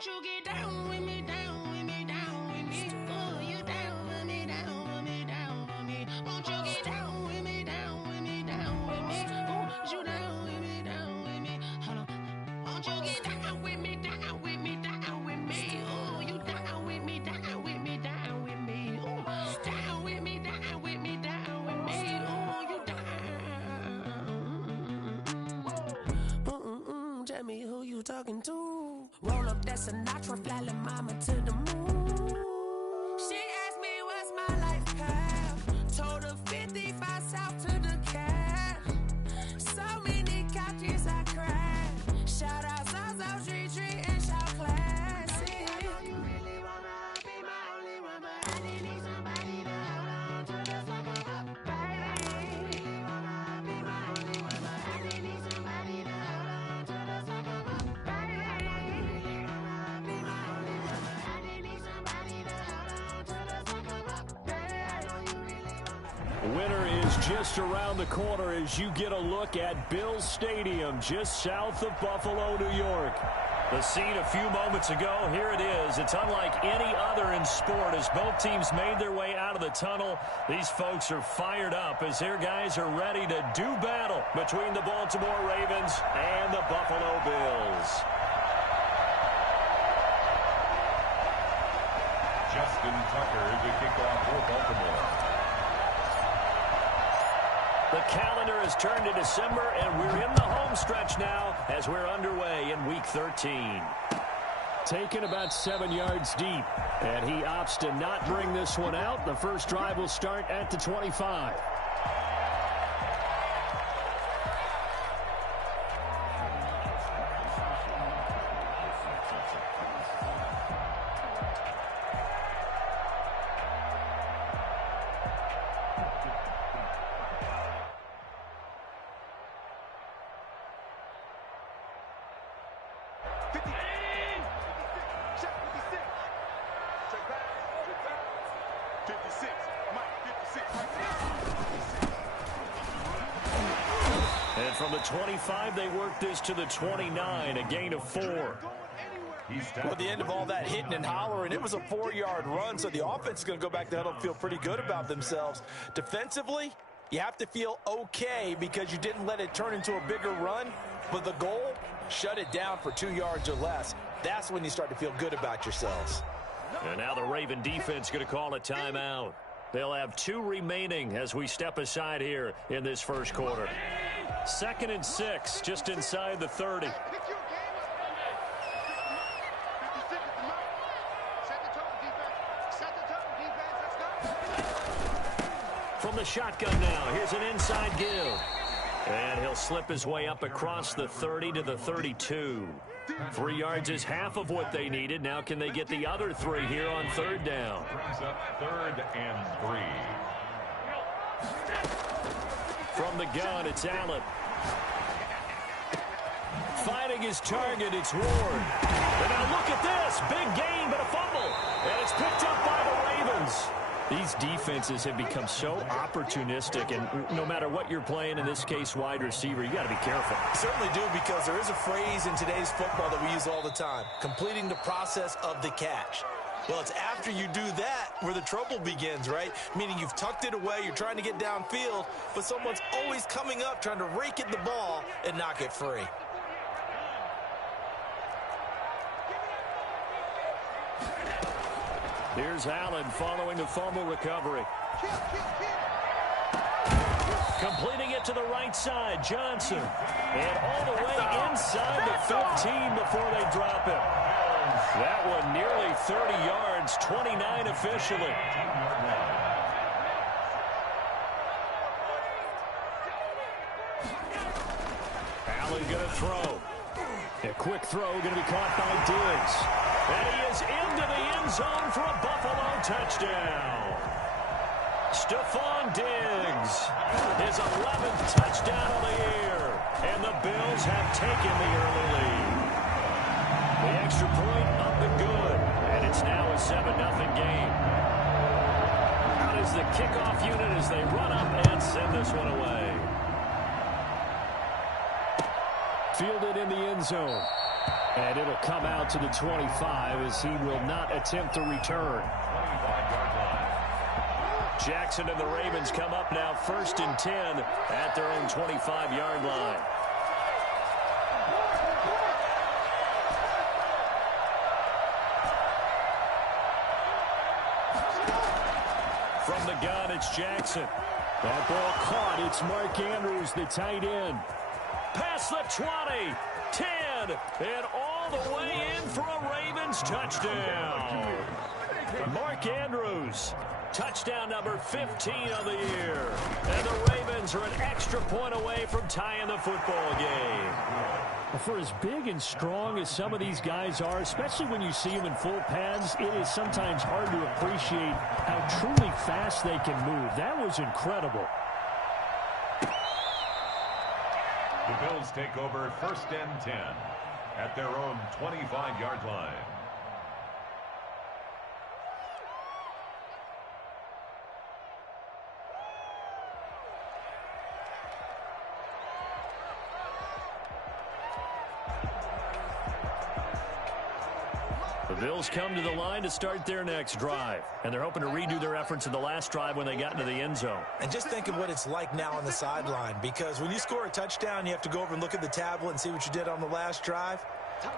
Won't you get down with me, down with me, down with me? Oh, you down with me, down with me, down with me. Won't you get down with me, down with me, down with me? Oh, you down with me, down with me. Hold on. Won't you get down with me, down with me, down with me? Oh, you down with me, down with me, down with me. Oh, down with me, down with me, down with me. Oh, you down. Tell me who you talking to. Roll up that Sinatra, fly la mama to the moon. She asked me what's my life path. Told her 55 south to the cab. So many couches I cried. Shout out South Street Tree and shout classic. I know you really wanna be my only one, but I need somebody to hold on to the fucking up, baby. Really wanna be my only one, but I need somebody to hold on to the fucking up, baby. I know you really wanna be my only one, but I need somebody to hold on to the fucking up, baby. I know you really wanna. Winter is just around the corner as you get a look at Bills Stadium, just south of Buffalo, New York. The scene a few moments ago, here it is. It's unlike any other in sport as both teams made their way out of the tunnel. These folks are fired up as their guys are ready to do battle between the Baltimore Ravens and the Buffalo Bills. Justin Tucker to kick off for Baltimore. The calendar has turned to December, and we're in the home stretch now as we're underway in Week 13. Taken about 7 yards deep, and he opts to not bring this one out. The first drive will start at the 25. And from the 25, they work this to the 29, a gain of 4. Well, at the end of all that hitting and hollering, it was a 4-yard run, so the offense is going to go back to huddle and feel pretty good about themselves. Defensively, you have to feel okay because you didn't let it turn into a bigger run, but the goal, shut it down for 2 yards or less. That's when you start to feel good about yourselves. And now the Raven defense going to call a timeout. They'll have 2 remaining as we step aside here in this first quarter. 2nd and 6, just inside the 30. From the shotgun now, here's an inside give. And he'll slip his way up across the 30 to the 32. 3 yards is half of what they needed. Now can they get the other 3 here on 3rd down? Brings up 3rd and 3. From the gun, it's Allen. Finding his target, it's Ward. And now look at this. Big gain, but a fumble. And it's picked up by the Ravens. These defenses have become so opportunistic, and no matter what you're playing, in this case wide receiver, you got to be careful. Certainly do, because there is a phrase in today's football that we use all the time, completing the process of the catch. Well, it's after you do that where the trouble begins, right? Meaning you've tucked it away, you're trying to get downfield, but someone's always coming up trying to rake at the ball and knock it free. Here's Allen following the fumble recovery. Completing it to the right side, Johnson. And all the way inside the 15 before they drop it. That one nearly 30 yards, 29 officially. Allen going to throw. A quick throw going to be caught by Diggs. And he is into the end zone for a Buffalo touchdown. Stephon Diggs, his 11th touchdown of the year. And the Bills have taken the early lead. The extra point up and good. And it's now a 7-0 game. Out is the kickoff unit as they run up and send this one away. Fielded in the end zone. And it'll come out to the 25 as he will not attempt to return. 25-yard line. Jackson and the Ravens come up now 1st and 10 at their own 25-yard line. From the gun, it's Jackson. That ball caught. It's Mark Andrews, the tight end. Past the 20, 10, and all the way in for a Ravens touchdown. Mark Andrews, touchdown number 15 of the year. And the Ravens are an extra point away from tying the football game. For as big and strong as some of these guys are, especially when you see them in full pads, it is sometimes hard to appreciate how truly fast they can move. That was incredible. The Bills take over 1st and 10 at their own 25-yard line. The Bills come to the line to start their next drive, and they're hoping to redo their efforts in the last drive when they got into the end zone. And just think of what it's like now on the sideline, because when you score a touchdown, you have to go over and look at the tablet and see what you did on the last drive.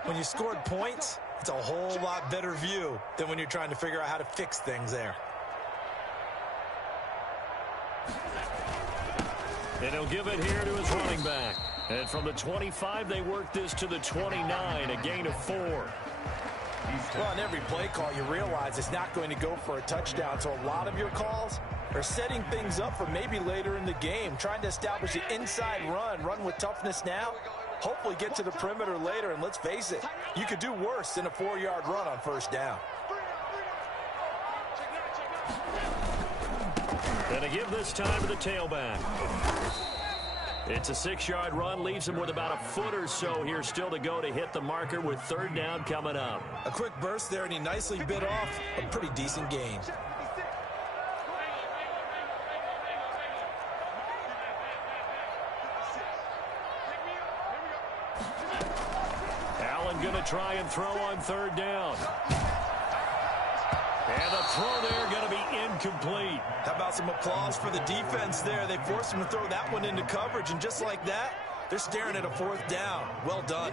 When you scored points, it's a whole lot better view than when you're trying to figure out how to fix things there. And he'll give it here to his running back. And from the 25, they work this to the 29, a gain of 4. Well, on every play call, you realize it's not going to go for a touchdown. So a lot of your calls are setting things up for maybe later in the game, trying to establish the inside run with toughness now, hopefully get to the perimeter later. And let's face it, you could do worse than a 4-yard run on 1st down. And to give this time to the tailback. It's a 6-yard run, leaves him with about a foot or so here still to go to hit the marker with 3rd down coming up. A quick burst there, and he nicely bit off a pretty decent gain. Allen going to try and throw on 3rd down. And the throw there going to be incomplete. How about some applause for the defense there? They forced him to throw that one into coverage, and just like that, they're staring at a 4th down. Well done.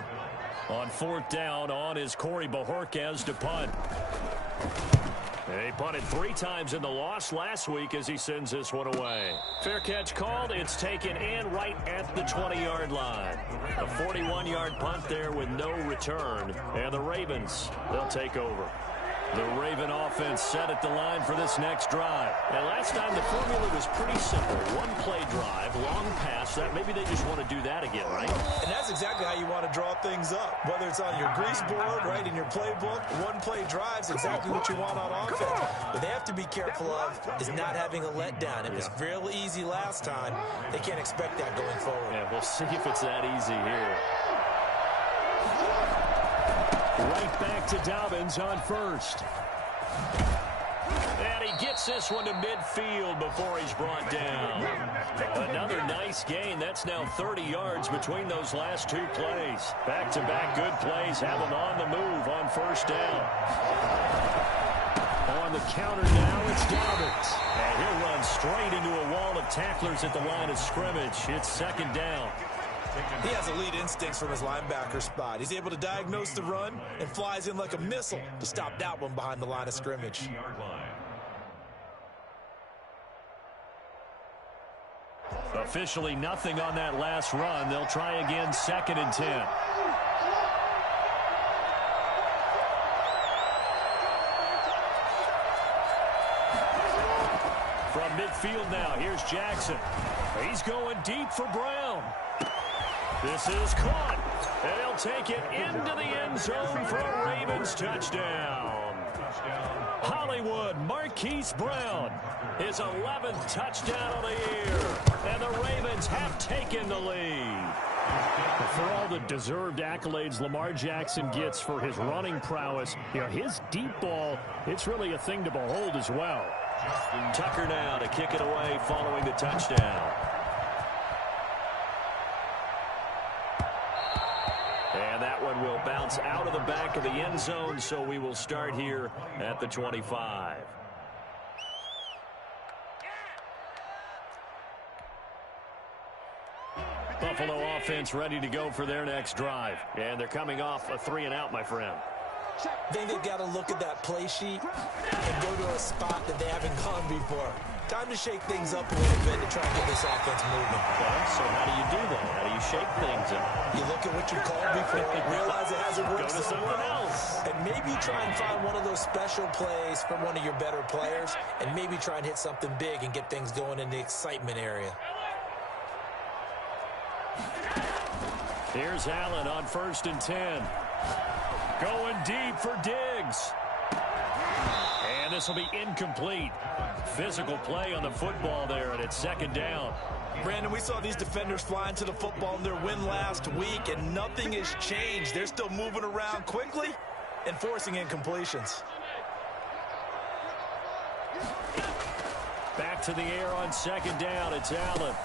On 4th down, on is Corey Bojorquez to punt. He punted 3 times in the loss last week as he sends this one away. Fair catch called. It's taken in right at the 20-yard line. A 41-yard punt there with no return. And the Ravens, they'll take over. The Raven offense set at the line for this next drive. And last time the formula was pretty simple. 1-play drive, long pass. That maybe they just want to do that again, right? And that's exactly how you want to draw things up. Whether it's on your grease board, right, in your playbook, 1-play drive's exactly what you want on offense. What they have to be careful of is not having a letdown. It was real easy last time. They can't expect that going forward. Yeah, we'll see if it's that easy here. Right back to Dobbins on 1st. And he gets this one to midfield before he's brought down. Another nice gain. That's now 30 yards between those last 2 plays. Back-to-back good plays have him on the move on 1st down. On the counter now, it's Dobbins. And he'll run straight into a wall of tacklers at the line of scrimmage. It's 2nd down. He has elite instincts from his linebacker spot. He's able to diagnose the run and flies in like a missile to stop that one behind the line of scrimmage. Officially nothing on that last run. They'll try again 2nd and 10. From midfield now, here's Jackson. He's going deep for Brown. This is caught, and he'll take it into the end zone for a Ravens touchdown. Hollywood Marquise Brown, his 11th touchdown of the year, and the Ravens have taken the lead. For all the deserved accolades Lamar Jackson gets for his running prowess, you know, his deep ball, it's really a thing to behold as well. Tucker now to kick it away following the touchdown. and will bounce out of the back of the end zone, so we will start here at the 25. Buffalo offense ready to go for their next drive. And they're coming off a 3-and-out, my friend. I think they've got to look at that play sheet and go to a spot that they haven't gone before. Time to shake things up a little bit to try and get this offense moving. Okay, so how do you do that? How do you shake things up? You look at what you called before, realize it hasn't worked Go to something else. and maybe try and find one of those special plays from one of your better players, and maybe try and hit something big and get things going in the excitement area. Here's Allen on 1st and 10. Going deep for Diggs. And this will be incomplete. Physical play on the football there, and it's 2nd down. Brandon, we saw these defenders flying to the football in their win last week, and nothing has changed. They're still moving around quickly and forcing incompletions. Back to the air on 2nd down. It's Allen.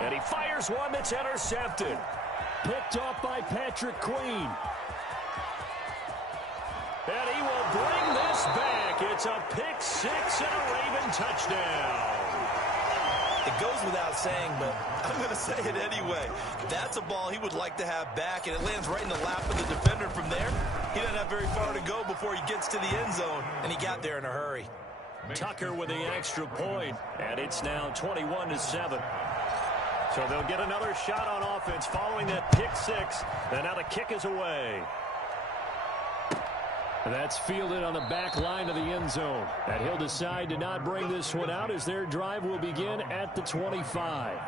And he fires one that's intercepted. Picked off by Patrick Queen. And he will bring this back. It's a pick 6 and a Raven touchdown. It goes without saying, but I'm going to say it anyway. That's a ball he would like to have back, and it lands right in the lap of the defender from there. He doesn't have very far to go before he gets to the end zone, and he got there in a hurry. Tucker with the extra point, and it's now 21-7. So they'll get another shot on offense following that pick 6, and now the kick is away. That's fielded on the back line of the end zone. And he'll decide to not bring this one out as their drive will begin at the 25.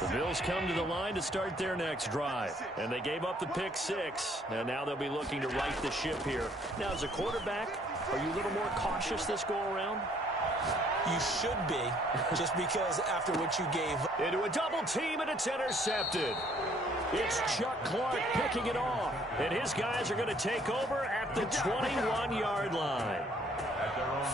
The Bills come to the line to start their next drive. And they gave up the pick 6. And now they'll be looking to right the ship here. Now, as a quarterback, are you a little more cautious this go-around? You should be, just because after what you gave. Into a double team, and it's intercepted. It's Chuck Clark picking it off. And his guys are going to take over at the 21-yard line.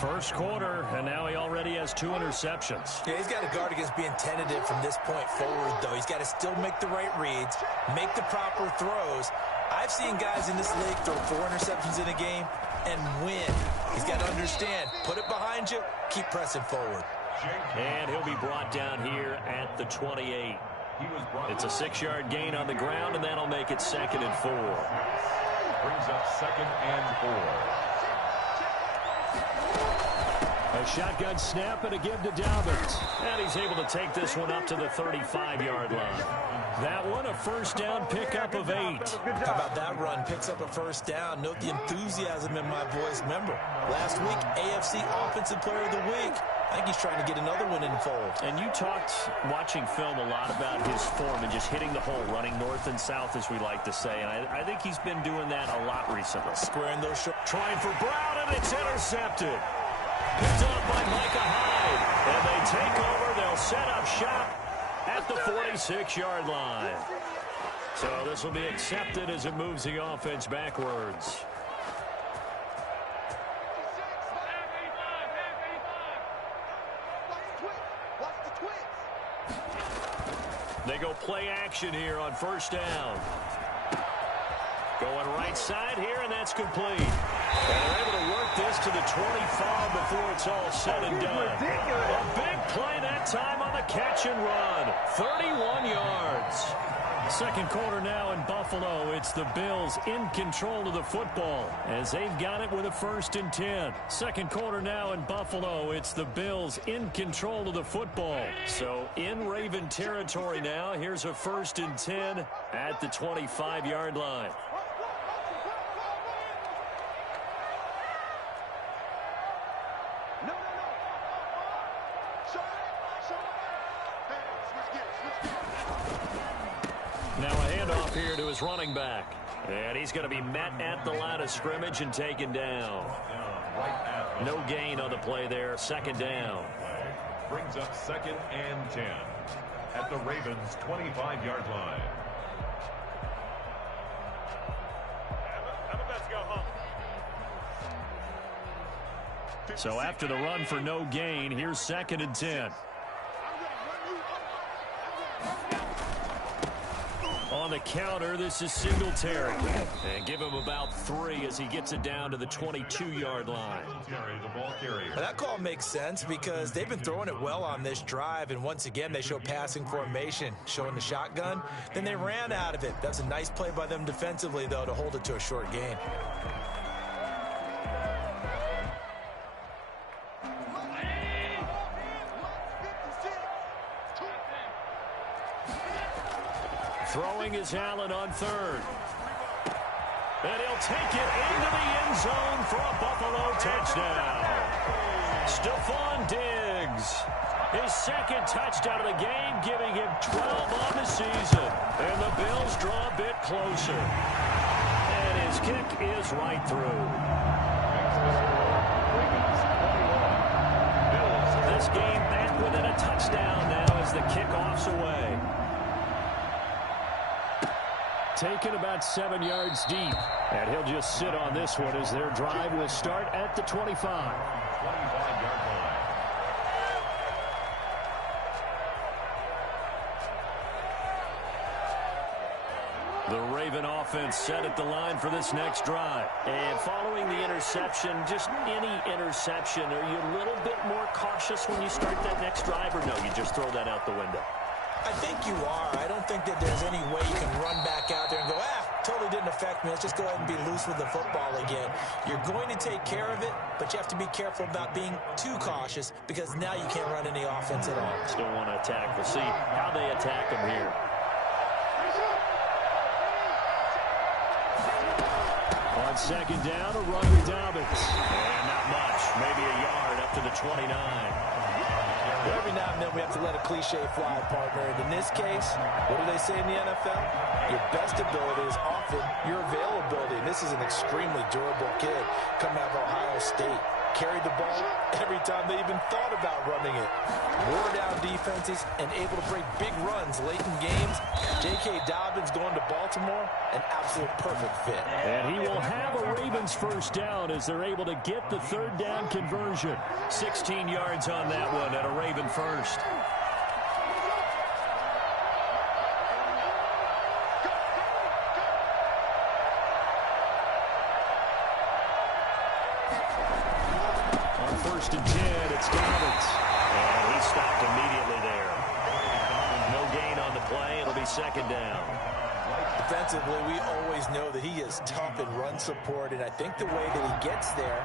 First quarter, and now he already has 2 interceptions. Yeah, he's got to guard against being tentative from this point forward, though. He's got to still make the right reads, make the proper throws. I've seen guys in this league throw 4 interceptions in a game and win. He's got to understand, put it behind you, keep pressing forward. And he'll be brought down here at the 28. It's a 6-yard gain on the ground, and that'll make it 2nd and 4. Brings up 2nd and 4. A shotgun snap and a give to Dobbins. And he's able to take this one up to the 35-yard line. That one, a first down pickup of 8. How about that run? Picks up a first down. Note the enthusiasm in my voice. Remember, last week, AFC Offensive Player of the Week. I think he's trying to get another one in the fold. And you talked, watching film, a lot about his form and just hitting the hole, running north and south, as we like to say. And I think he's been doing that a lot recently. Squaring those short. Trying for Brown, and it's intercepted. Picked up by Micah Hyde. And they take over. They'll set up shop at the 46-yard line. So this will be accepted as it moves the offense backwards. They go play action here on first down. Going right side here, and that's complete. And they're able to work this to the 25 before it's all said and done. A big play that time on the catch and run. 31 yards. Second quarter now in Buffalo. It's the Bills in control of the football as they've got it with a 1st and 10. Second quarter now in Buffalo. It's the Bills in control of the football. So in Raven territory now. Here's a 1st and 10 at the 25-yard line. Now a handoff here to his running back. And he's going to be met at the line of scrimmage and taken down. No gain on the play there. 2nd down. Brings up 2nd and 10 at the Ravens' 25-yard line. So after the run for no gain, here's 2nd and 10. On the counter, this is Singletary. And give him about 3 as he gets it down to the 22-yard line. That call makes sense because they've been throwing it well on this drive, and once again they show passing formation, showing the shotgun. Then they ran out of it. That's a nice play by them defensively, though, to hold it to a short gain. Throwing is Allen on 3rd. And he'll take it into the end zone for a Buffalo touchdown. Stephon Diggs, his 2nd touchdown of the game, giving him 12 on the season. And the Bills draw a bit closer. And his kick is right through. This game back within a touchdown now as the kickoff's away. Taken about 7 yards deep. And he'll just sit on this one as their drive will start at the 25. 25-yard line. The Raven offense set at the line for this next drive. And following the interception, just any interception, are you a little bit more cautious when you start that next drive, or no, you just throw that out the window? I think you are. I don't think that there's any way you can run back out there and go, totally didn't affect me. Let's just go ahead and be loose with the football again. You're going to take care of it, but you have to be careful about being too cautious because now you can't run any offense at all. Still want to attack. We'll see how they attack them here. On 2nd down, a run with Dobbins. And not much. Maybe a yard up to the 29. Well, every now and then we have to let a cliche fly, partner. And in this case, what do they say in the NFL? Your best ability is often your availability. And this is an extremely durable kid coming out of Ohio State. Carried the ball every time they even thought about running it. Wore down defenses and able to break big runs late in games. J.K. Dobbins going to Baltimore, an absolute perfect fit. And he will have a Ravens 1st down as they're able to get the 3rd down conversion. 16 yards on that one at a Raven 1st. On 1st and 10, it's Dobbins. And he stopped immediately there. No gain on the play. It'll be 2nd down. Defensively, we always know that he is tough in run support, and I think the way that he gets there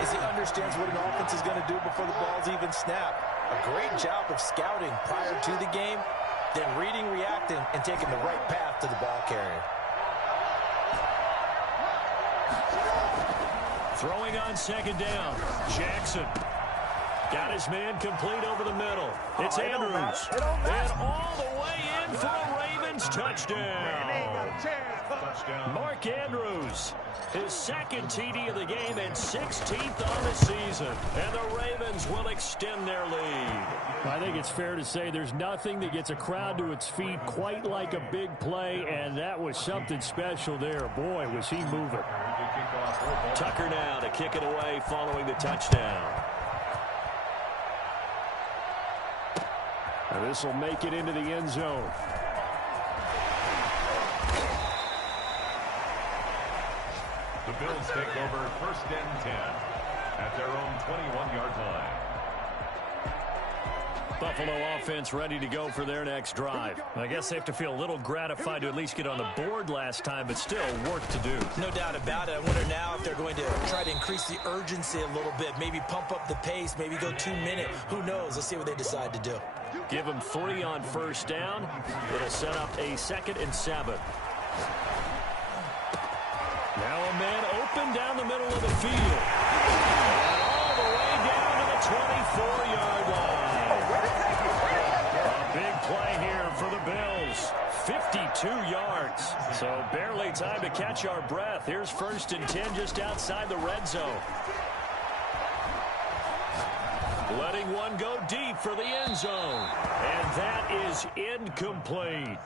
is he understands what an offense is going to do before the ball's even snapped. A great job of scouting prior to the game, then reading, reacting, and taking the right path to the ball carrier. Throwing on 2nd down. Jackson got his man complete over the middle. It's Andrews. And all the way in for a Ravens touchdown. Mark Andrews, his 2nd TD of the game and 16th on the season. And the Ravens will extend their lead. I think it's fair to say there's nothing that gets a crowd to its feet quite like a big play, and that was something special there. Boy, was he moving. Tucker now to kick it away following the touchdown. And this will make it into the end zone. The Bills take over 1st and 10 at their own 21-yard line. Buffalo offense ready to go for their next drive. I guess they have to feel a little gratified to at least get on the board last time, but still work to do. No doubt about it. I wonder now if they're going to try to increase the urgency a little bit, maybe pump up the pace, maybe go 2 minute. Who knows? Let's see what they decide to do. Give them 3 on 1st down. It'll set up a 2nd and 7. Now a man open down the middle of the field. And all the way down to the 24-yard line. A big play here for the Bills. 52 yards. So barely time to catch our breath. Here's 1st and 10 just outside the red zone. Letting one go deep for the end zone. And that is incomplete.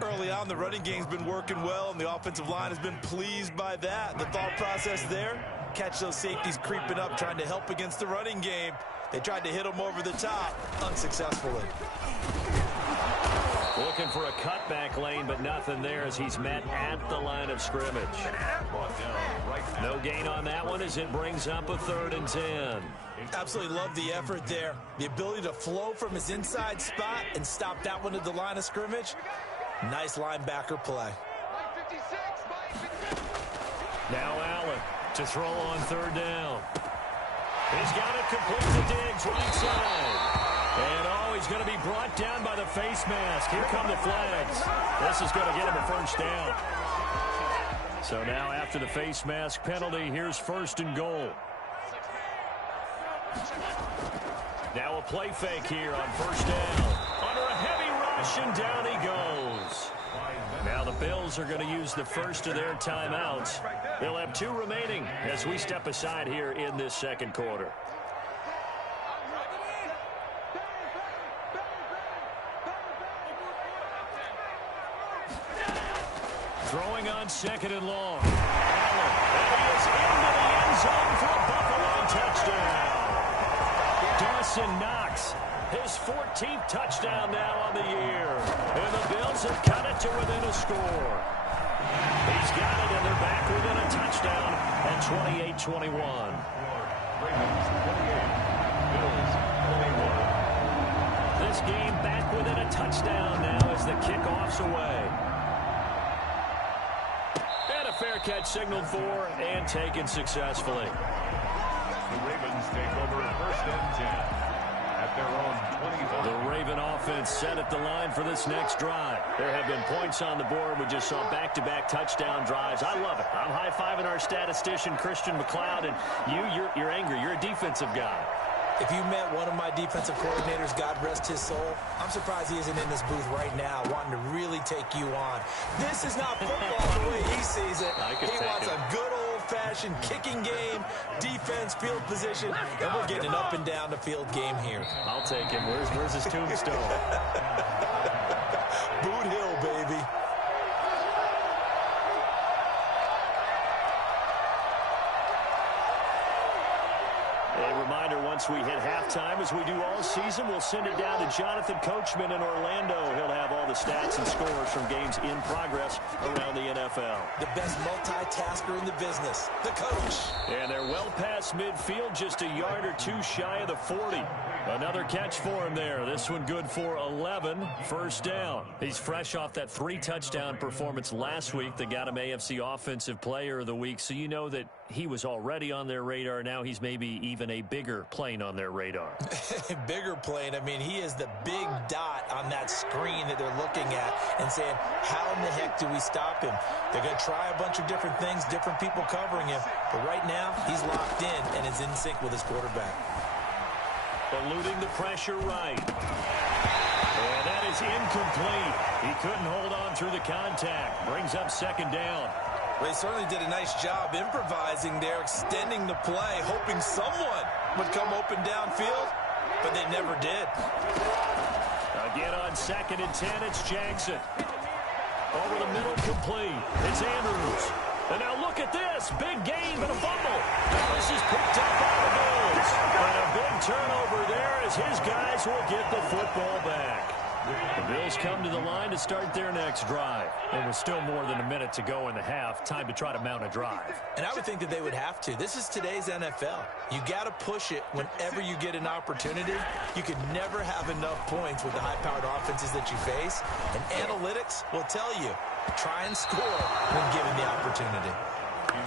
Early on, the running game's been working well, and the offensive line has been pleased by that. The thought process there, catch those safeties creeping up, trying to help against the running game. They tried to hit them over the top, unsuccessfully. Looking for a cutback lane, but nothing there as he's met at the line of scrimmage. No gain on that one as it brings up a 3rd and 10. Absolutely love the effort there. The ability to flow from his inside spot and stop that one at the line of scrimmage. Nice linebacker play. Now Allen to throw on 3rd down. He's got it complete to Diggs right side. And he's going to be brought down by the face mask. Here come the flags. This is going to get him a 1st down. So now after the face mask penalty, here's 1st and goal. Now a play fake here on 1st down. Under a heavy rush, and down he goes. Now the Bills are going to use the first of their timeouts. They'll have 2 remaining as we step aside here in this 2nd quarter. Throwing on 2nd and long. Allen, and he is into the end zone for a Buffalo touchdown. Dawson Knox, his 14th touchdown now on the year. And the Bills have cut it to within a score. He's got it, and they're back within a touchdown at 28-21. This game back within a touchdown now as the kickoff's away. Fair catch signaled for and taken successfully. The Ravens take over 1st and 10 at their own 25. The Raven offense set at the line for this next drive. There have been points on the board. We just saw back-to-back touchdown drives. I love it. I'm high-fiving our statistician, Christian McLeod, and you're angry. You're a defensive guy. If you met one of my defensive coordinators, God rest his soul, I'm surprised he isn't in this booth right now wanting to really take you on. This is not football the way he sees it. He wants a good old-fashioned kicking game, defense, field position, and we're getting an up and down the field game here. I'll take him. Where's his tombstone? Boot Hill, baby. Once we hit halftime, as we do all season, we'll send it down to Jonathan Coachman in Orlando. He'll have all the stats and scores from games in progress around the NFL. The best multitasker in the business, the coach. And they're well past midfield, just a yard or 2 shy of the 40. Another catch for him there. This one good for 11, 1st down. He's fresh off that 3-touchdown performance last week that got him AFC Offensive Player of the Week, so you know that he was already on their radar. Now he's maybe even a bigger plane on their radar. Bigger plane. I mean, he is the big dot on that screen that they're looking at and saying, how in the heck do we stop him? They're going to try a bunch of different things, different people covering him. But right now, he's locked in and is in sync with his quarterback. Eluding the pressure right. And that is incomplete. He couldn't hold on through the contact. Brings up 2nd down. Well, they certainly did a nice job improvising there, extending the play, hoping someone would come open downfield, but they never did. Again on 2nd and 10, it's Jackson. Over the middle, complete. It's Andrews. And now look at this. Big gain, but a fumble. This is picked up by the Bills. And a big turnover there as his guys will get the football back. The Bills come to the line to start their next drive. And with still more than a minute to go in the half, time to try to mount a drive. And I would think that they would have to. This is today's NFL. You got to push it whenever you get an opportunity. You can never have enough points with the high-powered offenses that you face. And analytics will tell you, try and score when given the opportunity.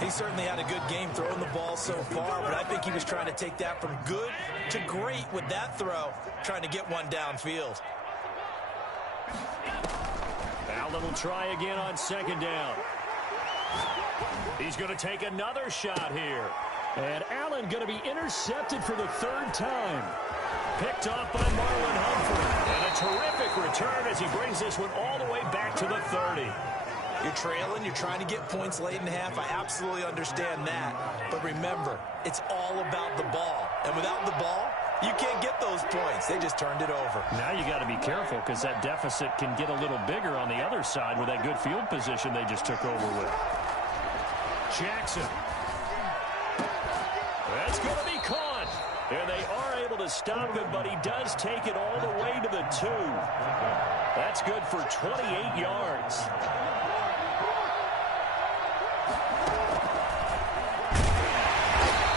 He certainly had a good game throwing the ball so far, but I think he was trying to take that from good to great with that throw, trying to get one downfield. Allen will try again on 2nd down. He's going to take another shot here. And Allen going to be intercepted for the 3rd time. Picked off by Marlon Humphrey. And a terrific return as he brings this one all the way back to the 30. You're trailing, you're trying to get points late in half. I absolutely understand that. But remember, it's all about the ball. And without the ball, you can't get those points. They just turned it over. Now you got to be careful because that deficit can get a little bigger on the other side with that good field position they just took over with. Jackson. That's going to be caught. And they are able to to stop him, but he does take it all the way to the 2. That's good for 28 yards.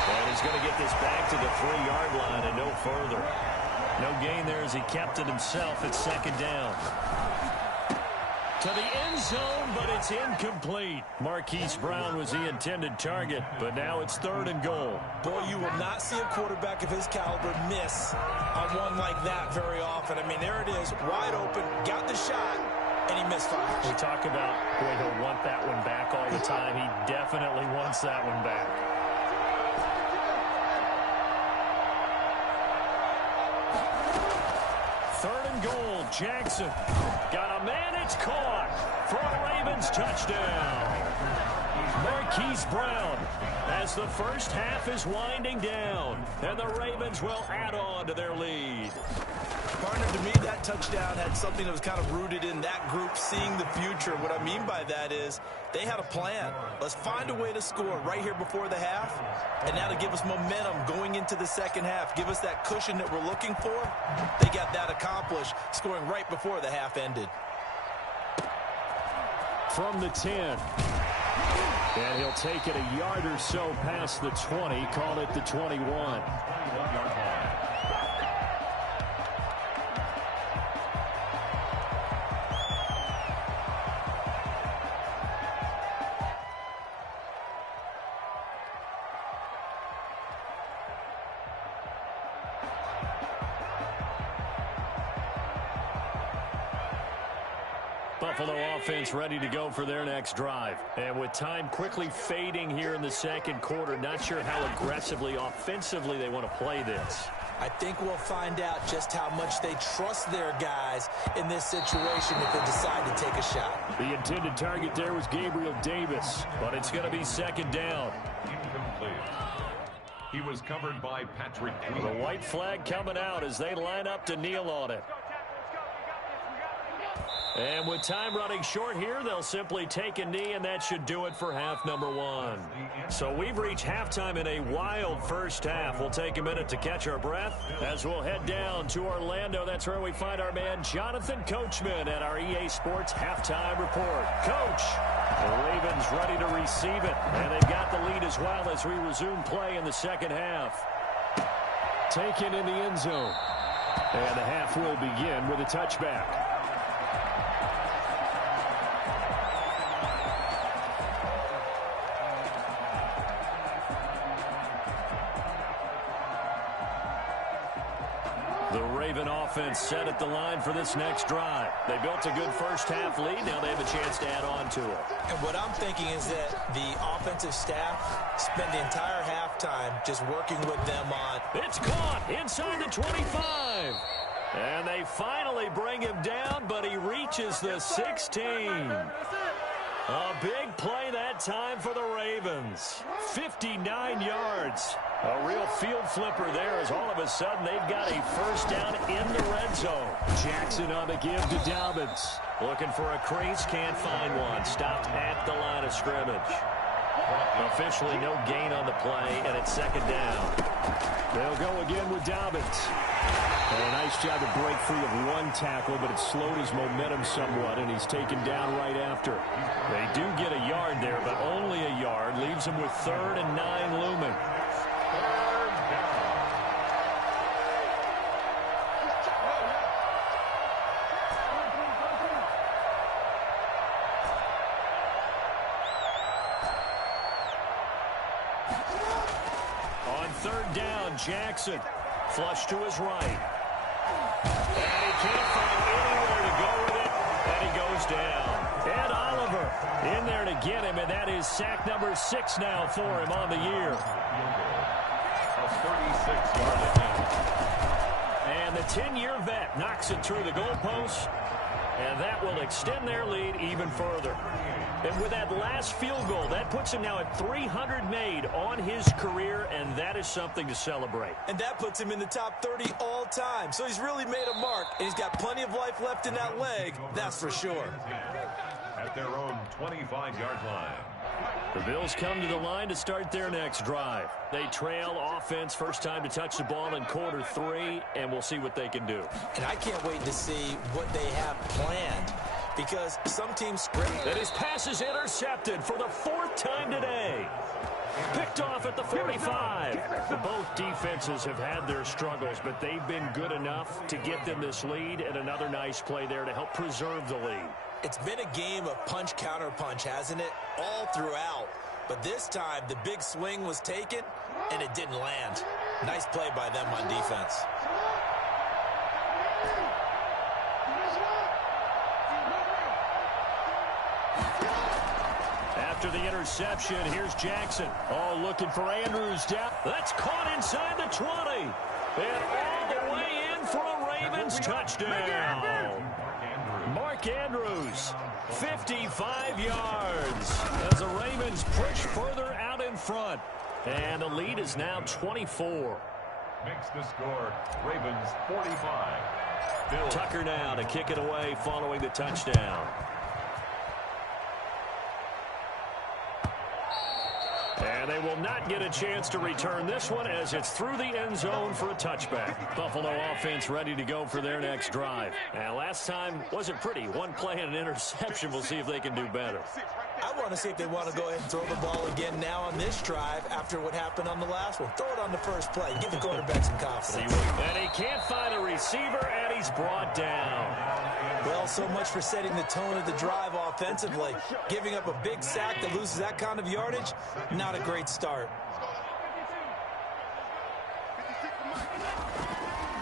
And he's going to get this back to the 3-yard line and no further. No gain there as he kept it himself at 2nd down. To the end zone, but it's incomplete. Marquise Brown was the intended target, but now it's 3rd and goal. Boy, you will not see a quarterback of his caliber miss on one like that very often. I mean, there it is, wide open, got the shot, and he misfires. We talk about, boy, he'll want that one back all the time. He definitely wants that one back. Third and goal, Jackson. Got a man, it's caught for a Ravens touchdown. Marquise Brown as the first half is winding down, and the Ravens will add on to their lead. Partner, to me, that touchdown had something that was kind of rooted in that group seeing the future. What I mean by that is they had a plan. Let's find a way to score right here before the half, and now to give us momentum going into the second half, give us that cushion that we're looking for. They got that accomplished, scoring right before the half ended. From the 10. And he'll take it a yard or so past the 20, call it the 21. Buffalo offense ready to go for their next drive. And with time quickly fading here in the second quarter, not sure how aggressively, offensively they want to play this. I think we'll find out just how much they trust their guys in this situation if they decide to take a shot. The intended target there was Gabriel Davis, but it's going to be 2nd down. Incomplete. He was covered by Patrick Queen. The white flag coming out as they line up to kneel on it. And with time running short here, they'll simply take a knee, and that should do it for half number 1. So we've reached halftime in a wild first half. We'll take a minute to catch our breath as we'll head down to Orlando. That's where we find our man Jonathan Coachman at our EA Sports Halftime Report. Coach, the Ravens ready to receive it, and they've got the lead as well as we resume play in the second half. Taken in the end zone. And the half will begin with a touchback. The Raven offense set at the line for this next drive. They built a good first half lead. Now they have a chance to add on to it. And what I'm thinking is that the offensive staff spent the entire halftime just working with them on. It's caught inside the 25. And they finally bring him down, but he reaches the 16. A big play that time for the Ravens. 59 yards. A real field flipper there as all of a sudden they've got a first down in the red zone. Jackson on the give to Dobbins. Looking for a crease, can't find one. Stopped at the line of scrimmage. Officially no gain on the play, and it's 2nd down. They'll go again with Dobbins. And a nice job to break free of one tackle, but it slowed his momentum somewhat, and he's taken down right after. They do get a yard there, but only a yard. Leaves him with 3rd and 9 looming. On 3rd down, Jackson. Flush to his right. And he can't find anywhere to go with it, and he goes down. Ed Oliver in there to get him, and that is sack number 6 now for him on the year. A 36-yard attempt. And the 10-year vet knocks it through the goalpost, and that will extend their lead even further. And with that last field goal, that puts him now at 300 made on his career, and that is something to celebrate. And that puts him in the top 30 all time. So he's really made a mark, and he's got plenty of life left in that leg, that's for sure. At their own 25-yard line. The Bills come to the line to start their next drive. They trail offense, first time to touch the ball in quarter 3, and we'll see what they can do. And I can't wait to see what they have planned, because some teams script. And his pass is intercepted for the 4th time today. Picked off at the 45. Both defenses have had their struggles, but they've been good enough to get them this lead, and another nice play there to help preserve the lead. It's been a game of punch-counter-punch, hasn't it? All throughout. But this time, the big swing was taken, and it didn't land. Nice play by them on defense. After the interception, here's Jackson. Oh, looking for Andrews down. That's caught inside the 20. And all the way in for a Ravens touchdown. Mark Andrews, 55 yards as the Ravens push further out in front. And the lead is now 24. Makes the score Ravens 45. Bills. Tucker now to kick it away following the touchdown. And they will not get a chance to return this one as it's through the end zone for a touchback. Buffalo offense ready to go for their next drive. And last time wasn't pretty. One play and an interception. We'll see if they can do better. I want to see if they want to go ahead and throw the ball again now on this drive after what happened on the last one. Throw it on the first play. Give the quarterback some confidence. And he can't find a receiver, and he's brought down. Well, so much for setting the tone of the drive offensively. Giving up a big sack that loses that kind of yardage, not a great start.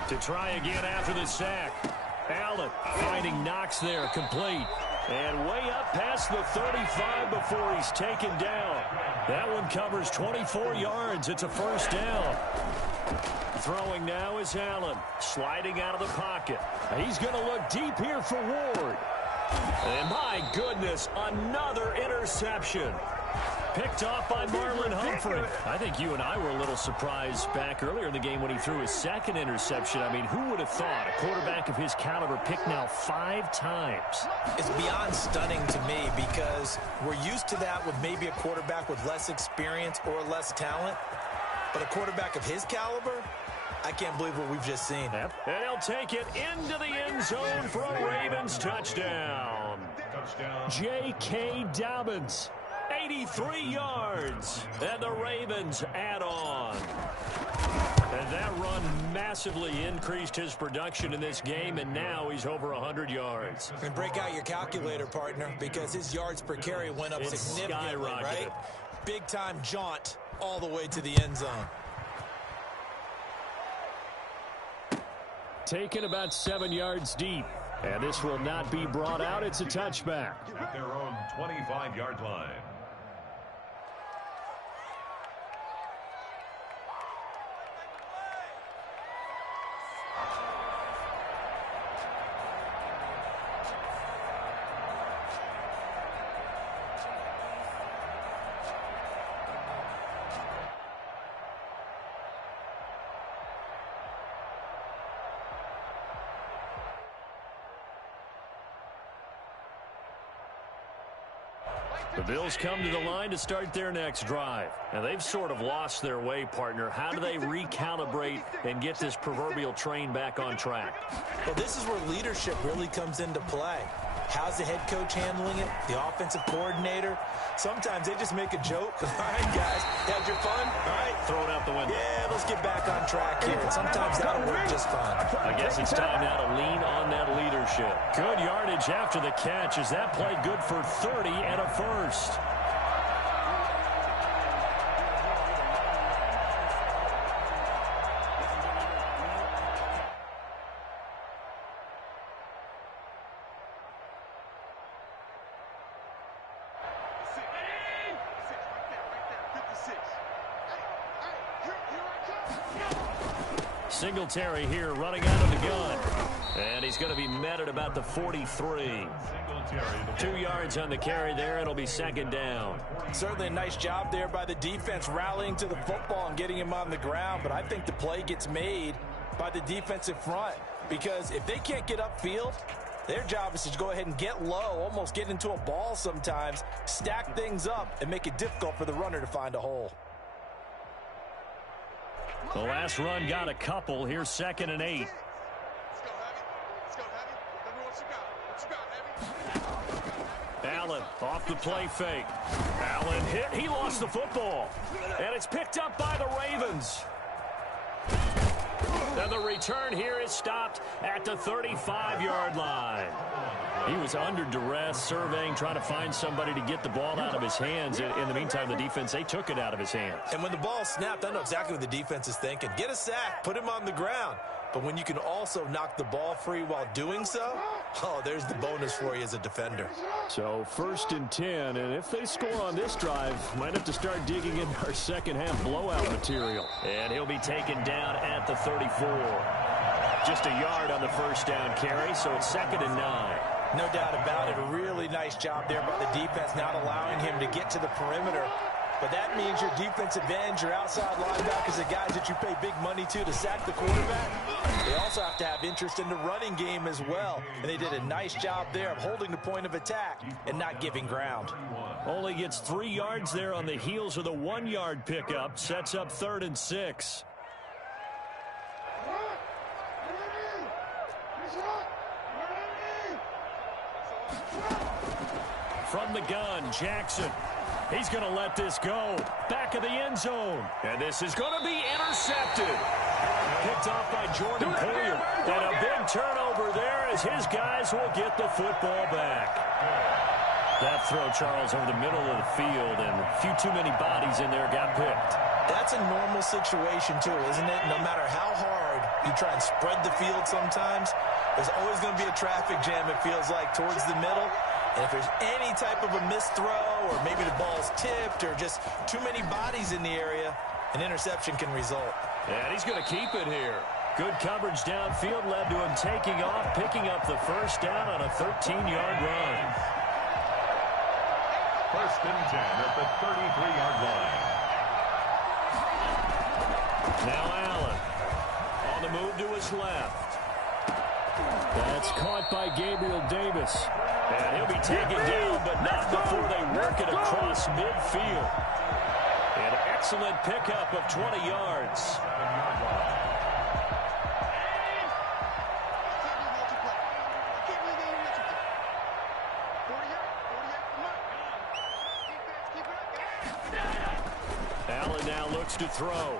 To try again after the sack. Allen finding Knox there, complete. And way up past the 35 before he's taken down. That one covers 24 yards. It's a first down. Throwing now is Allen, sliding out of the pocket. He's going to look deep here for Ward. And my goodness, another interception. Picked off by Marlon Humphrey. I think you and I were a little surprised back earlier in the game when he threw his second interception. I mean, who would have thought a quarterback of his caliber picked now 5 times? It's beyond stunning to me because we're used to that with maybe a quarterback with less experience or less talent. But a quarterback of his caliber, I can't believe what we've just seen. Yep. And he'll take it into the end zone for a Ravens touchdown. J.K. Dobbins. 83 yards, and the Ravens add on. And that run massively increased his production in this game, and now he's over 100 yards. And break out your calculator, partner, because his yards per carry went up significantly, right? Big-time jaunt all the way to the end zone. Taken about 7 yards deep, and this will not be brought out. It's a touchback. At their own 25-yard line. The Bills come to the line to start their next drive. And they've sort of lost their way, partner. How do they recalibrate and get this proverbial train back on track? Well, this is where leadership really comes into play. How's the head coach handling it? The offensive coordinator? Sometimes they just make a joke. All right, guys, you had your fun? All right. Throw it out the window. Yeah, let's get back on track here. And sometimes that'll work just fine. I guess it's time now to lean on that leadership. Good yardage after the catch. Is that play good for 30 and a first? Singletary here running out of the gun. And he's going to be met at about the 43. 2 yards on the carry there. It'll be second down. Certainly a nice job there by the defense rallying to the football and getting him on the ground. But I think the play gets made by the defensive front. Because if they can't get upfield, Their job is to go ahead and get low, almost get into a ball sometimes, stack things up, and make it difficult for the runner to find a hole. The last run got a couple. Here's 2nd and 8. Allen off the play fake. Allen hit. He lost the football. And it's picked up by the Ravens. And the return here is stopped at the 35-yard line. He was under duress, surveying, trying to find somebody to get the ball out of his hands. In the meantime, the defense, they took it out of his hands. And when the ball snapped, I know exactly what the defense is thinking. Get a sack, put him on the ground. But when you can also knock the ball free while doing so, oh, there's the bonus for you as a defender. So 1st and 10, and if they score on this drive, might have to start digging into our second-half blowout material. And he'll be taken down at the 34. Just a yard on the first down carry, so it's 2nd and 9. No doubt about it. A really nice job there by the defense, not allowing him to get to the perimeter. But that means your defensive ends, your outside linebackers, the guys that you pay big money to sack the quarterback, they also have to have interest in the running game as well. And they did a nice job there of holding the point of attack and not giving ground. Only gets 3 yards there on the heels of the 1-yard pickup. Sets up 3rd and 6. From the gun, Jackson. He's going to let this go. Back of the end zone. And this is going to be intercepted. Picked off by Jordan Poyer. And a big turnover there as his guys will get the football back. That throw, Charles, over the middle of the field, and a few too many bodies in there got picked. That's a normal situation, too, isn't it? No matter how hard you try and spread the field sometimes, there's always going to be a traffic jam, it feels like, towards the middle. And if there's any type of a missed throw, or maybe the ball's tipped, or just too many bodies in the area, an interception can result. And he's going to keep it here. Good coverage downfield led to him taking off, picking up the first down on a 13-yard run. 1st and 10 at the 33-yard line. Now Allen on the move to his left. That's caught by Gabriel Davis. And he'll be taken down, but not before they work it across midfield. An excellent pickup of 20 yards. Allen now looks to throw.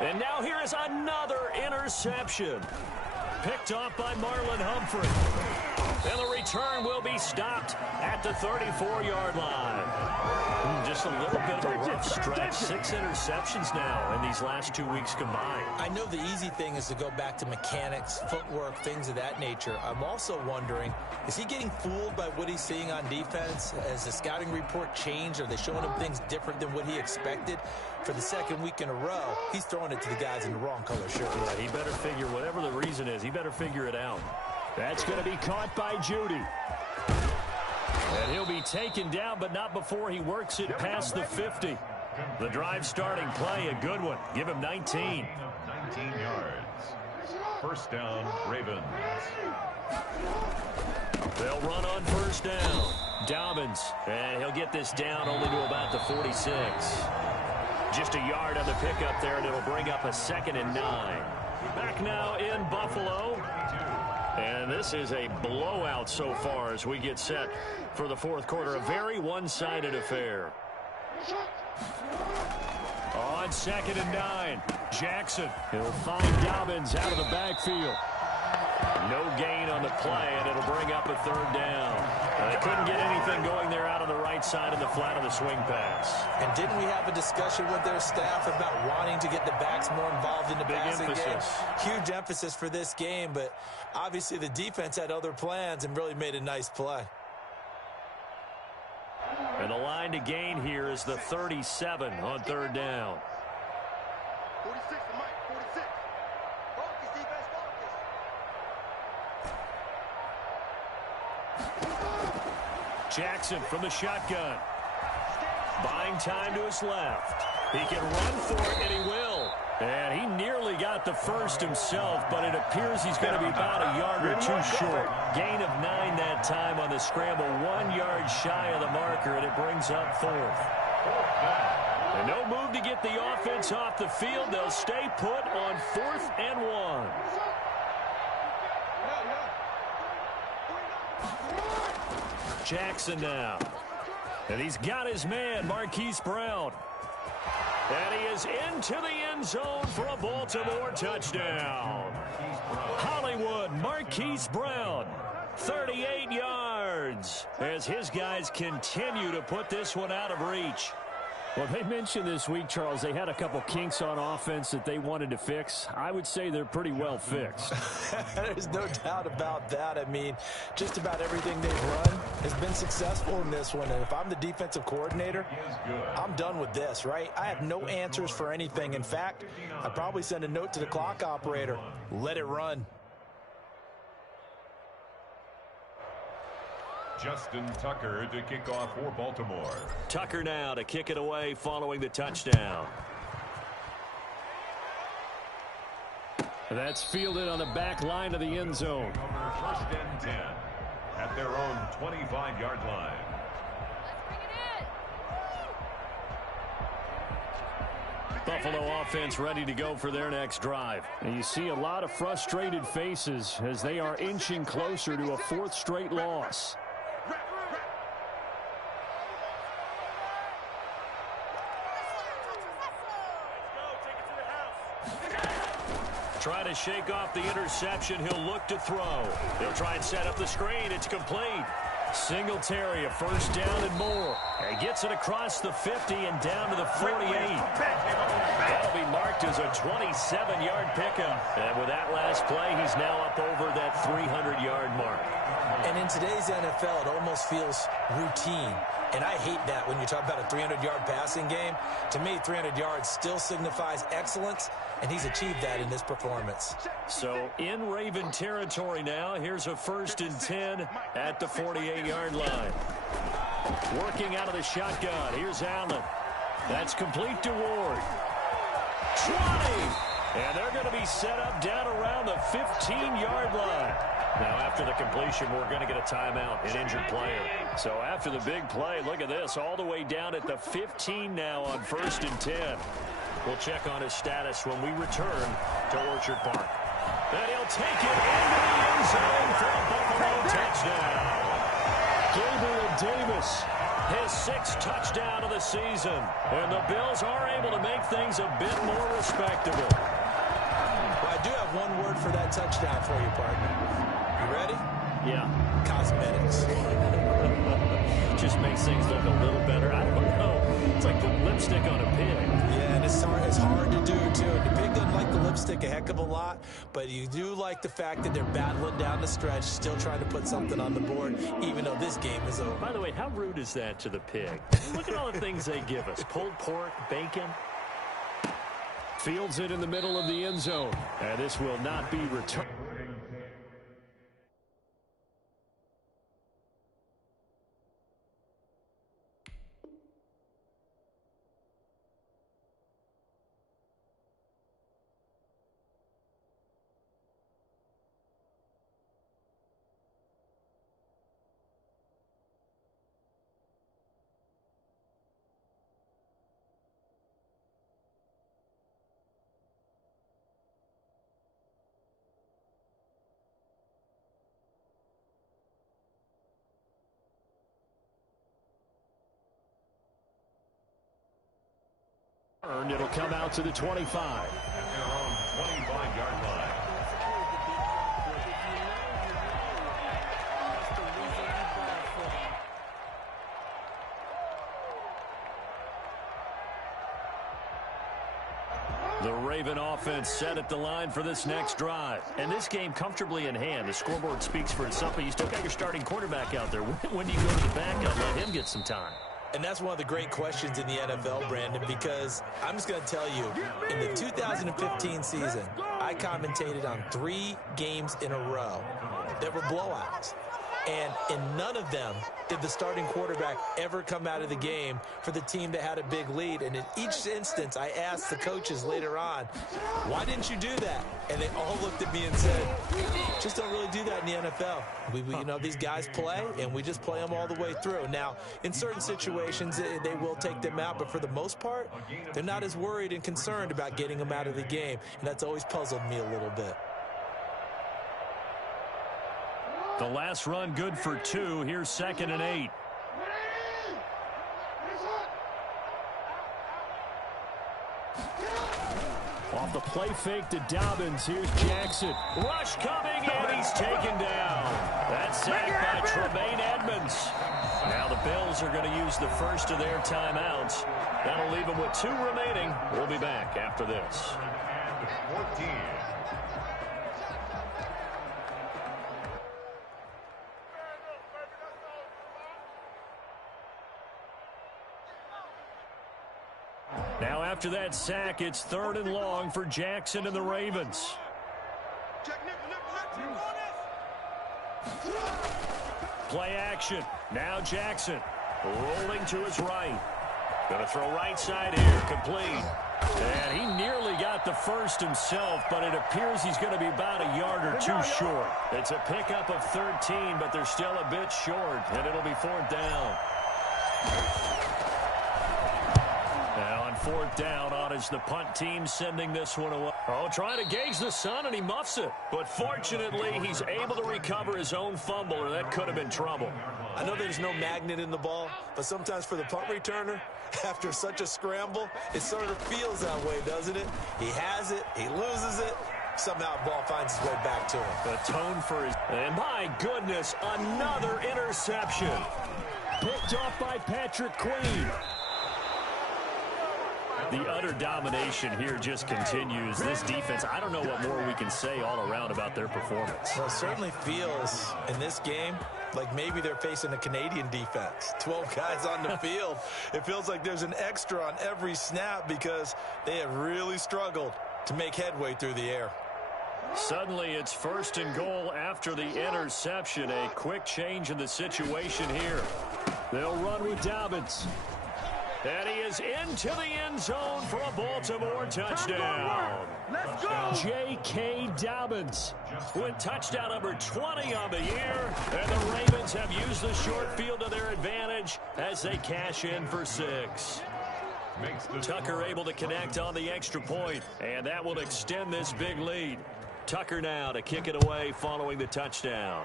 And now here is another interception. Picked off by Marlon Humphrey. And the return will be stopped at the 34-yard line. Just a little bit of a rough stretch. 6 interceptions now in these last 2 weeks combined. I know the easy thing is to go back to mechanics, footwork, things of that nature. I'm also wondering, is he getting fooled by what he's seeing on defense? Has the scouting report changed? Are they showing him things different than what he expected? For the 2nd week in a row, he's throwing it to the guys in the wrong color shirt. Yeah, he better figure, whatever the reason is, he better figure it out. That's going to be caught by Judy. And he'll be taken down, but not before he works it past the 50. The drive starting play, a good one. Give him 19. 19 yards. 1st down, Ravens. They'll run on 1st down. Dobbins, and he'll get this down only to about the 46. Just a yard on the pickup there, and it'll bring up a 2nd and 9. Back now in Buffalo. And this is a blowout so far as we get set for the 4th quarter. A very one-sided affair. On 2nd and 9, Jackson. He'll find Dobbins out of the backfield. No gain on the play, and it'll bring up a 3rd down. They couldn't get anything going there out on the right side of the flat of the swing pass. And didn't we have a discussion with their staff about wanting to get the backs more involved in the passing game? Huge emphasis for this game, but obviously the defense had other plans and really made a nice play. And the line to gain here is the 37 on 3rd down. 46 to Mike, 46. Focus, defense, focus. Jackson from the shotgun. Buying time to his left. He can run for it, and he will. And he nearly got got the first himself, but it appears he's going to be about a yard or two short. Gain of 9 that time on the scramble, 1 yard shy of the marker, and it brings up 4th. And no move to get the offense off the field. They'll stay put on 4th and 1. Jackson now. And he's got his man, Marquise Brown. And he is into the end zone for a Baltimore touchdown. Hollywood, Marquise Brown, 38 yards, as his guys continue to put this one out of reach. Well, they mentioned this week, Charles, they had a couple kinks on offense that they wanted to fix. I would say they're pretty well fixed. There's no doubt about that. I mean, just about everything they've run has been successful in this one. And if I'm the defensive coordinator, I'm done with this, right? I have no answers for anything. In fact, I'd probably send a note to the clock operator. Let it run. Justin Tucker to kick off for Baltimore. Tucker now to kick it away following the touchdown. That's fielded on the back line of the end zone. First and 10 at their own 25-yard line. Buffalo offense ready to go for their next drive. And you see a lot of frustrated faces as they are inching closer to a 4th straight loss. Try to shake off the interception. He'll look to throw. He'll try and set up the screen. It's complete. Singletary, a first down and more. And he gets it across the 50 and down to the 48. That'll be marked as a 27-yard pickup. And with that last play, he's now up over that 300-yard mark. And in today's NFL, it almost feels routine. And I hate that when you talk about a 300-yard passing game. To me, 300 yards still signifies excellence, and he's achieved that in this performance. So in Raven territory now, here's a 1st and 10 at the 48-yard line. Working out of the shotgun. Here's Allen. That's complete to Ward. 20! And they're going to be set up down around the 15-yard line. Now, after the completion, we're going to get a timeout, an injured player. So after the big play, look at this, all the way down at the 15 now on 1st and 10. We'll check on his status when we return to Orchard Park. And he'll take it into the end zone for a Buffalo touchdown. Gabriel Davis, his 6th touchdown of the season. And the Bills are able to make things a bit more respectable. Well, I do have one word for that touchdown for you, partner. You ready? Yeah. Cosmetics. Just makes things look a little better. I don't know. It's like putting lipstick on a pig. Yeah, and it's hard to do, too. The pig doesn't like the lipstick a heck of a lot, but you do like the fact that they're battling down the stretch, still trying to put something on the board, even though this game is over. By the way, how rude is that to the pig? Look at all the things they give us. Pulled pork, bacon. Fields it in the middle of the end zone. And this will not be returned. It'll come out to the 25. At their own 25-yard line. The Raven offense set at the line for this next drive. And this game comfortably in hand. The scoreboard speaks for itself, but you still got your starting quarterback out there. When do you go to the backup and let him get some time? And that's one of the great questions in the NFL, Brandon, because I'm just going to tell you, in the 2015 season, I commentated on 3 games in a row that were blowouts. And in none of them did the starting quarterback ever come out of the game for the team that had a big lead. And in each instance, I asked the coaches later on, why didn't you do that? And they all looked at me and said, just don't really do that in the NFL. You know, these guys play, and we just play them all the way through. Now, in certain situations, they will take them out, but for the most part, they're not as worried and concerned about getting them out of the game. And that's always puzzled me a little bit. The last run good for 2. Here's 2nd and 8. Off the play fake to Dobbins. Here's Jackson. Rush coming, and he's taken down. That's sacked by Tremaine Edmonds. Now the Bills are going to use the first of their timeouts. That'll leave them with 2 remaining. We'll be back after this. 14. Now after that sack, it's 3rd and long for Jackson and the Ravens. Play action. Now Jackson rolling to his right. Going to throw right side here. Complete. And he nearly got the first himself, but it appears he's going to be about a yard or 2 short. It's a pickup of 13, but they're still a bit short, and it'll be 4th down. Now on 4th down, is the punt team sending this one away. Oh, trying to gauge the sun, and he muffs it. But fortunately, he's able to recover his own fumble, or that could have been trouble. I know there's no magnet in the ball, but sometimes for the punt returner, after such a scramble, it sort of feels that way, doesn't it? He has it, he loses it, somehow the ball finds its way back to him. The tone for his... And my goodness, another interception. Picked off by Patrick Queen. The utter domination here just continues. This defense, I don't know what more we can say all around about their performance. Well, it certainly feels in this game like maybe they're facing a Canadian defense. 12 guys on the field. It feels like there's an extra on every snap because they have really struggled to make headway through the air. Suddenly it's 1st and goal after the interception. A quick change in the situation here. They'll run with Dobbins. And he is into the end zone for a Baltimore touchdown. Let's go! J.K. Dobbins with touchdown number 20 on the year. And the Ravens have used the short field to their advantage as they cash in for 6. Tucker able to connect on the extra point, and that will extend this big lead. Tucker now to kick it away following the touchdown.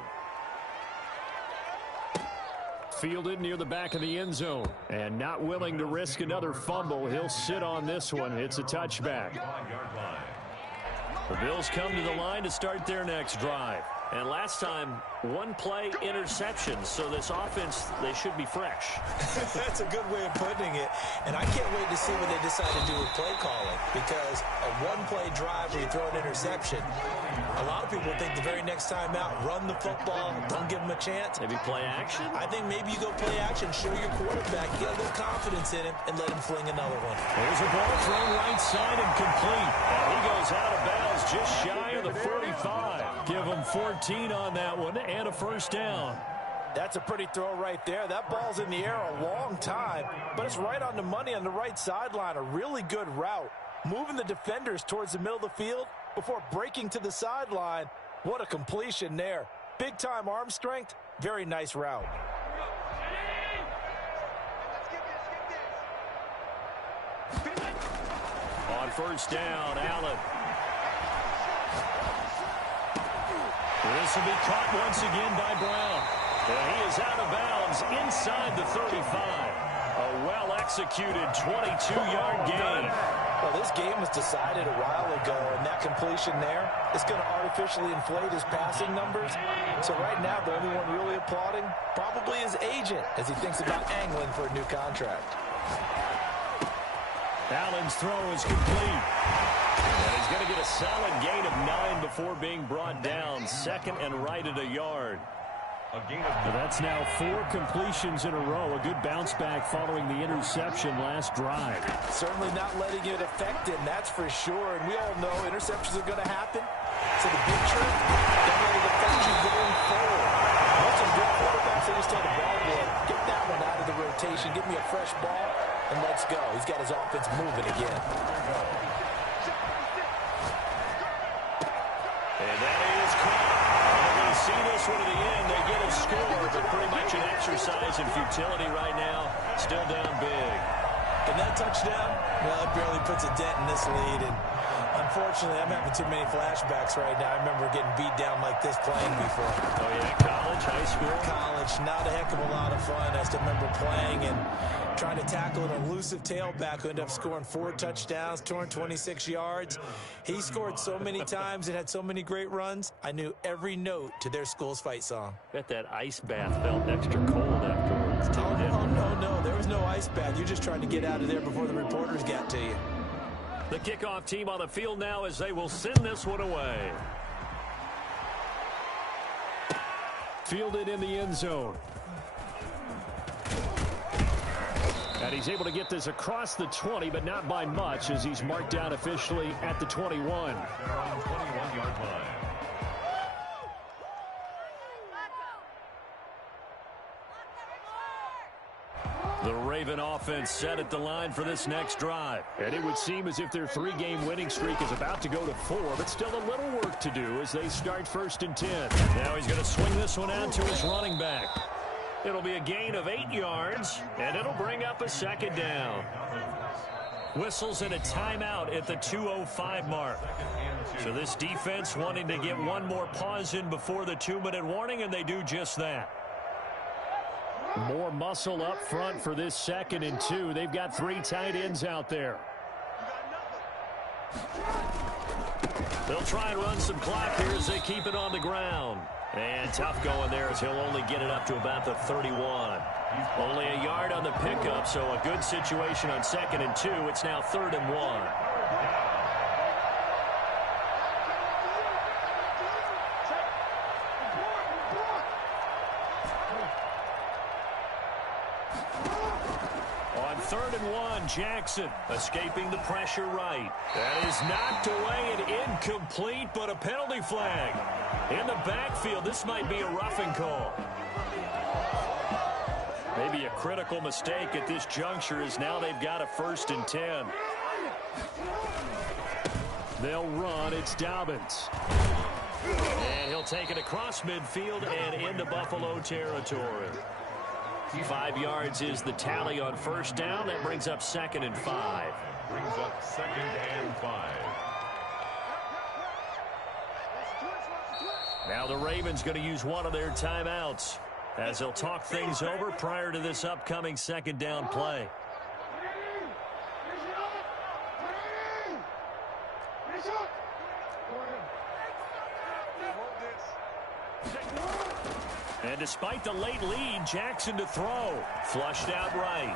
Fielded near the back of the end zone, and not willing to risk another fumble. He'll sit on this one. It's a touchback. The Bills come to the line to start their next drive. And last time, 1-play interception. So this offense, they should be fresh. That's a good way of putting it. And I can't wait to see what they decide to do with play calling. Because a 1-play drive where you throw an interception, a lot of people think the very next time out, run the football, don't give them a chance. Maybe play action? I think maybe you go play action, show your quarterback, get a little confidence in him, and let him fling another one. There's a ball thrown right side and complete. And he goes out of bounds just shy of the 45. Give him 14 on that one and a 1st down. That's a pretty throw right there. That ball's in the air a long time, but it's right on the money on the right sideline. A really good route. Moving the defenders towards the middle of the field before breaking to the sideline. What a completion there. Big-time arm strength. Very nice route. On 1st down, Allen. This will be caught once again by Brown. And he is out of bounds inside the 35. A well-executed 22-yard gain. Well, this game was decided a while ago, and that completion there is going to artificially inflate his passing numbers. So right now, the only one really applauding probably his agent as he thinks about angling for a new contract. Allen's throw is complete. And he's going to get a solid gain of 9 before being brought down. 2nd and right at a yard. That's now 4 completions in a row. A good bounce back following the interception last drive. Certainly not letting it affect him, that's for sure. And we all know interceptions are going to happen. So the big trick, don't let it affect you going forward. Most of some good quarterbacks that just on the ball board. Get that one out of the rotation. Give me a fresh ball, and let's go. He's got his offense moving again. And that is caught. They're going to see this one to the end. They get a score, but pretty much an exercise in futility right now. Still down big. And that touchdown, well, it barely puts a dent in this lead. And unfortunately, I'm having too many flashbacks right now. I remember getting beat down like this playing before. Oh, yeah, college, high school? College, not a heck of a lot of fun. I still remember playing and trying to tackle an elusive tailback who ended up scoring 4 touchdowns, 226 yards. He scored so many times and had so many great runs, I knew every note to their school's fight song. Bet that ice bath felt extra cold afterwards, too. No, there was no ice bath. You're just trying to get out of there before the reporters got to you. The kickoff team on the field now as they will send this one away. Fielded in the end zone. And he's able to get this across the 20, but not by much as he's marked down officially at the 21. 21-yard line. The Raven offense set at the line for this next drive. And it would seem as if their 3-game winning streak is about to go to 4, but still a little work to do as they start 1st and 10. Now he's going to swing this one out to his running back. It'll be a gain of 8 yards, and it'll bring up a 2nd down. Whistles and a timeout at the 2:05 mark. So this defense wanting to get one more pause in before the 2-minute warning, and they do just that. More muscle up front for this 2nd and 2. They've got 3 tight ends out there. They'll try and run some clock here as they keep it on the ground. And tough going there as he'll only get it up to about the 31. Only a yard on the pickup, so a good situation on 2nd and 2. It's now 3rd and 1. On 3rd and 1, Jackson escaping the pressure right. That is knocked away and incomplete, but a penalty flag. In the backfield, this might be a roughing call. Maybe a critical mistake at this juncture as now they've got a 1st and 10. They'll run. It's Dobbins. And he'll take it across midfield and into Buffalo territory. 5 yards is the tally on 1st down. That brings up 2nd and 5. Brings up 2nd and 5. Now the Ravens going to use one of their timeouts as they'll talk things over prior to this upcoming 2nd down play. And despite the late lead, Jackson to throw. Flushed out right.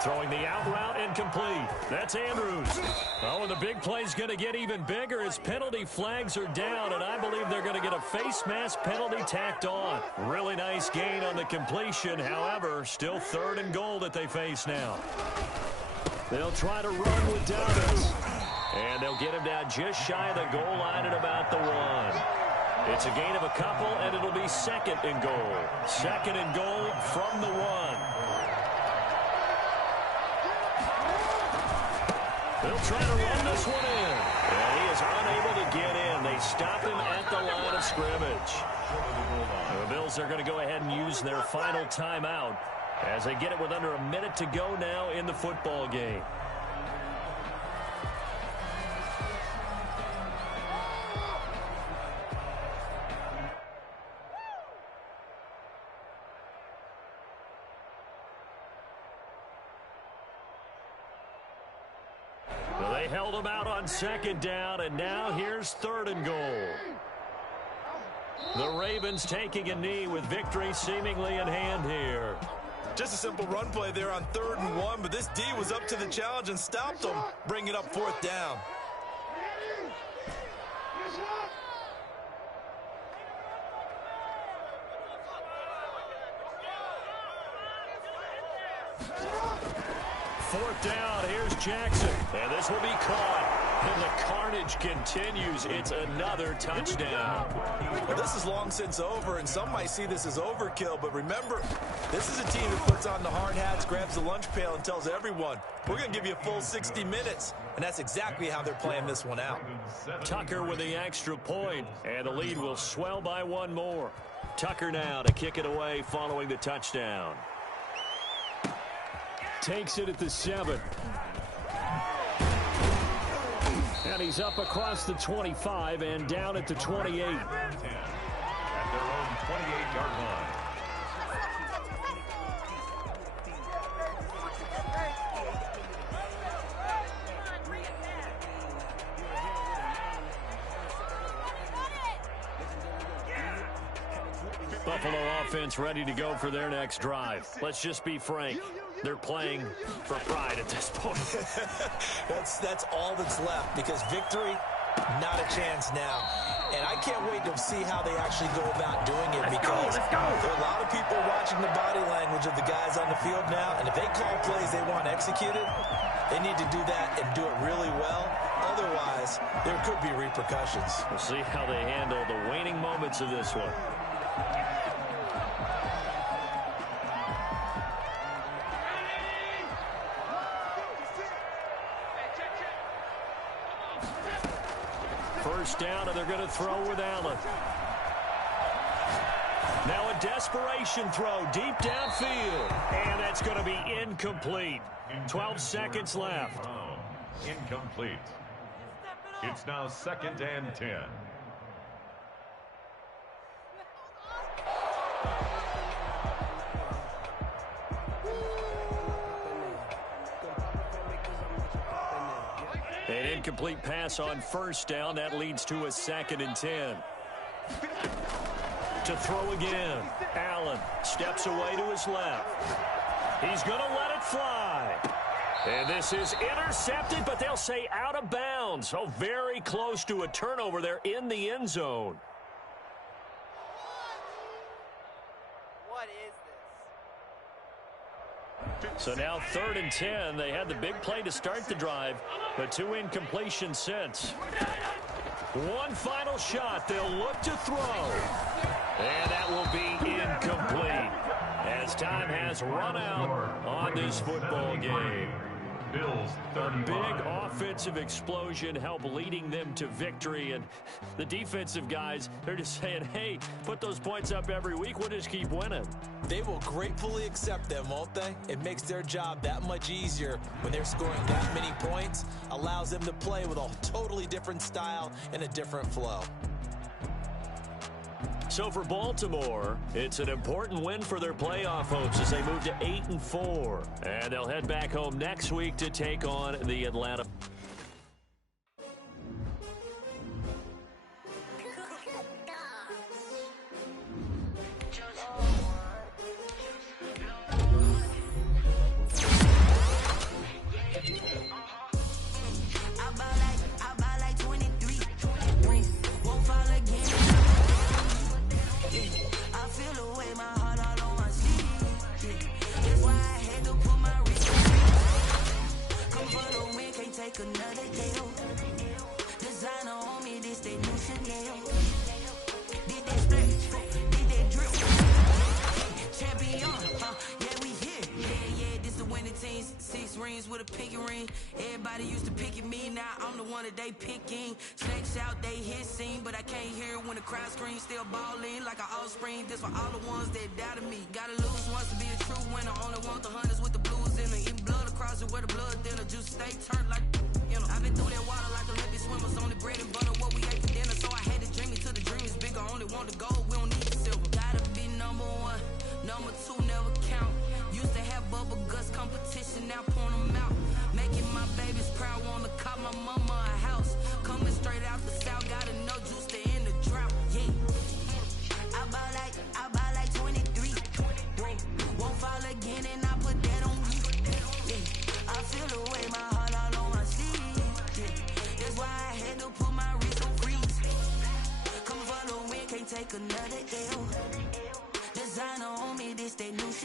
Throwing the out route incomplete. That's Andrews. Oh, and the big play's going to get even bigger as penalty flags are down, and I believe they're going to get a face mask penalty tacked on. Really nice gain on the completion. However, still 3rd and goal that they face now. They'll try to run with Dobbins. And they'll get him down just shy of the goal line at about the 1. It's a gain of a couple, and it'll be 2nd and goal. 2nd and goal from the 1. They'll try to run this one in. And he is unable to get in. They stop him at the line of scrimmage. The Bills are going to go ahead and use their final timeout as they get it with under a minute to go now in the football game. They held him out on 2nd down, and now here's 3rd and goal. The Ravens taking a knee with victory seemingly in hand here. Just a simple run play there on 3rd and 1, but this D was up to the challenge and stopped them, bringing up 4th down. Fourth down, here's Jackson. And this will be caught. And the carnage continues. It's another touchdown. Well, this is long since over, and some might see this as overkill. But remember, this is a team that puts on the hard hats, grabs the lunch pail, and tells everyone, we're going to give you a full 60 minutes. And that's exactly how they're playing this one out. Tucker with the extra point, and the lead will swell by one more. Tucker now to kick it away following the touchdown. Takes it at the 7. And he's up across the 25 and down at the 28. At their own 28-yard line. Buffalo offense ready to go for their next drive. Let's just be frank. They're playing for pride at this point. That's all that's left, because victory, not a chance now. And I can't wait to see how they actually go about doing it, because there are a lot of people watching the body language of the guys on the field now, and if they call plays they want executed, they need to do that and do it really well. Otherwise, there could be repercussions. We'll see how they handle the waning moments of this one. First down, and they're going to throw with Allen. Now a desperation throw deep downfield, and that's going to be incomplete. 12 seconds left. Incomplete. It's now 2nd and 10. An incomplete pass on first down. That leads to a 2nd and 10. To throw again. Allen steps away to his left. He's going to let it fly. And this is intercepted, but they'll say out of bounds. So very close to a turnover there in the end zone. So now 3rd and 10. They had the big play to start the drive, but 2 incompletions since. One final shot. They'll look to throw. And that will be incomplete, as time has run out on this football game. Bills A big offensive explosion helped leading them to victory, and the defensive guys, they're just saying, hey, put those points up every week, we'll just keep winning. They will gratefully accept them, won't they? It makes their job that much easier when they're scoring that many points, allows them to play with a totally different style and a different flow. So for Baltimore, it's an important win for their playoff hopes as they move to 8-4. And they'll head back home next week to take on the Atlanta. With a pinky ring, everybody used to pick at me. Now I'm the one that they picking. Snakes out, they hissing, but I can't hear when the crowd screams. Still balling like an offspring. This for all the ones that doubted me. Gotta lose once to be a true winner. Only want the hunters with the blues in it. Eating blood across it where the blood thinner. Juice stay turned like you know. I've been through that water like Olympic swimmers. Only bread and butter what we ate for dinner. So I had to dream it till the dream is bigger. Only want the gold, we don't need the silver. Gotta be number 1, number 2 never count. Used to have bubble guts competition, now point them out. Making my babies proud, wanna call my mama a house. Coming straight out the south, gotta know juice to end the drought. Yeah, I buy like 23. Won't fall again, and I put that on me. Yeah, I feel the way, my heart all on my sleeve. Yeah, that's why I had to put my wrist on freeze. Come for the win, can't take another L. Designer on me, this they new shit.